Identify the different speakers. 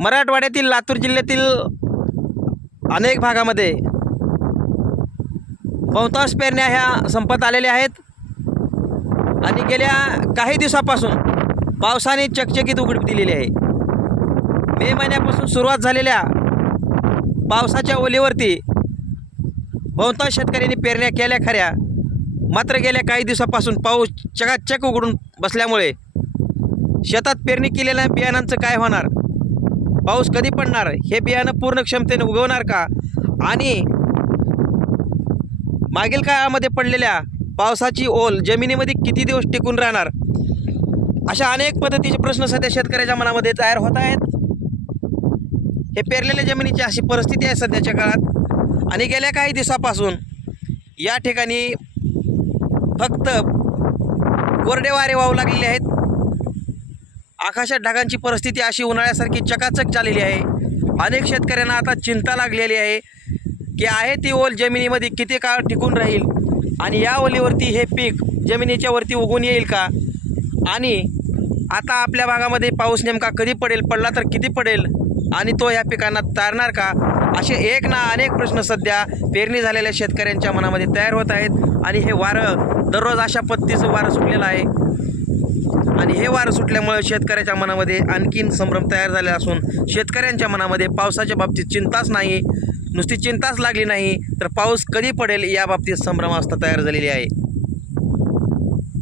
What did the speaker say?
Speaker 1: मराठवाड्यातील लातूर जिल्ह्यातील अनेक भागामध्ये बहुतांश पेरण्या ह्या संपत आलेल्या आहेत. आणि गेल्या काही दिवसापासून पावसाने चकचकीत उघड दिलेली आहे. मे महिन्यापासून सुरुवात झालेल्या पावसाच्या ओलीवरती बहुतांश शेतकऱ्यांनी पेरण्या केल्या खऱ्या. मात्र गेल्या काही दिवसापासून पाऊस चकाचक उघडून बसल्यामुळे शेतात पेरणी केलेल्या बियाणांचं काय होणार? पाऊस कधी पडणार? हे बियाणं पूर्ण क्षमतेने उगवणार का? आणि मागील काळामध्ये पडलेल्या पावसाची ओल जमिनीमध्ये किती दिवस टिकून राहणार? अशा अनेक पद्धतीचे प्रश्न सध्या शेतकऱ्याच्या मनामध्ये तयार होत आहेत. हे पेरलेल्या जमिनीची अशी परिस्थिती आहे सध्याच्या काळात. आणि गेल्या काही दिवसापासून या ठिकाणी फक्त कोरडे वारे वाहू लागलेले आहेत. आकाशात ढगांची परिस्थिती अशी उन्हाळ्यासारखी चकाचक झालेली आहे. अनेक शेतकऱ्यांना आता चिंता लागलेली आहे की आहे ती ओल जमिनीमध्ये किती काळ टिकून राहील आणि या ओलीवरती हे पीक जमिनीच्या वरती उगून येईल का? आणि आता आपल्या भागामध्ये पाऊस नेमका कधी पडेल पडला तर किती पडेल आणि तो या पिकांना तारणार का? असे एक ना अनेक प्रश्न सध्या पेरणी झालेल्या शेतकऱ्यांच्या मनामध्ये तयार होत आहेत आणि हे वारं दररोज अशा पद्धतीचं वारं सुटलेलं आहे. आणि हे वारं सुटल्यामुळे शेतकऱ्याच्या मनामध्ये आणखीन संभ्रम तयार झाले असून शेतकऱ्यांच्या मनामध्ये पावसाच्या बाबतीत चिंताच नाही नुसती चिंताच लागली नाही तर पाऊस कधी पडेल या बाबतीत संभ्रमावस्था तयार झालेली आहे.